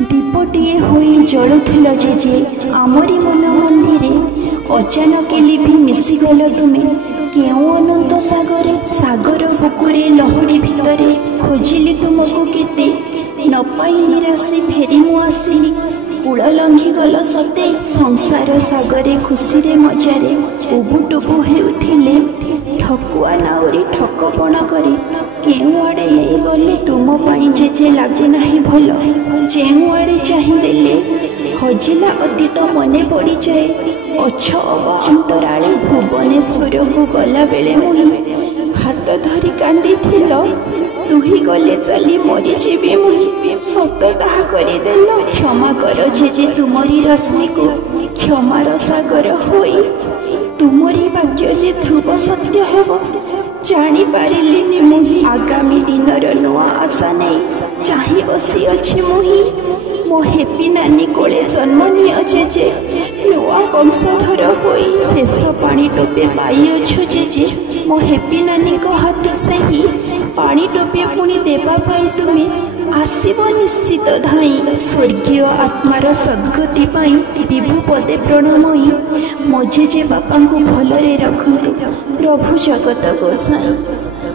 दीपटीए होई जलुथिल जेजे आमरी मन मंदिरे अचानक लिभि मिशिगल तुमे केउ अनंत सागरे सागर बुकुरे लहड़ी भितरे खोजिली तुमको केते न पाई निराशी फेरी मु आसिली कूल लंघी गल सते संसार सागरे खुशी रे मजारे उबुटुबु हेउथिले ठकुआ नाउरी ठकपण करी केउ आड़े गले तुम पाई जेजे लागे नाही भल जेउ आड़े चाहि देले हजिला अतीत मने पड़ी जाए अछ अबा अंतराले भुवनेश्वर को गला बेले मुही हाथ धरी कांदी थिल तुही गले चली मरी जीवी मुझे सत ताहा करी देल क्षमा कर जेजे तुमरी रश्मि को क्षमार सागर होई तुमरी भाग्य जे ध्रुव सत्य हेब जानी पारिलिनी मुही आगामी दिनर नुआ आशा नहीं चाहि बसी अछि मुही मो हेपी नानी कोले जन्म निय जेजे नुआ वंशधर होई शेष पानी टोपे पाई अछु जेजे मो हेपी नानी को हाथ से ही पानी टोपे पुणी देवा पाई तुमे आसीब निश्चित धाई स्वर्गीय आत्मार सद्गति पाई विभु पदे प्रणमयी मो जेजे बापा को भलरे रखंतु प्रभु जगत गोसाई।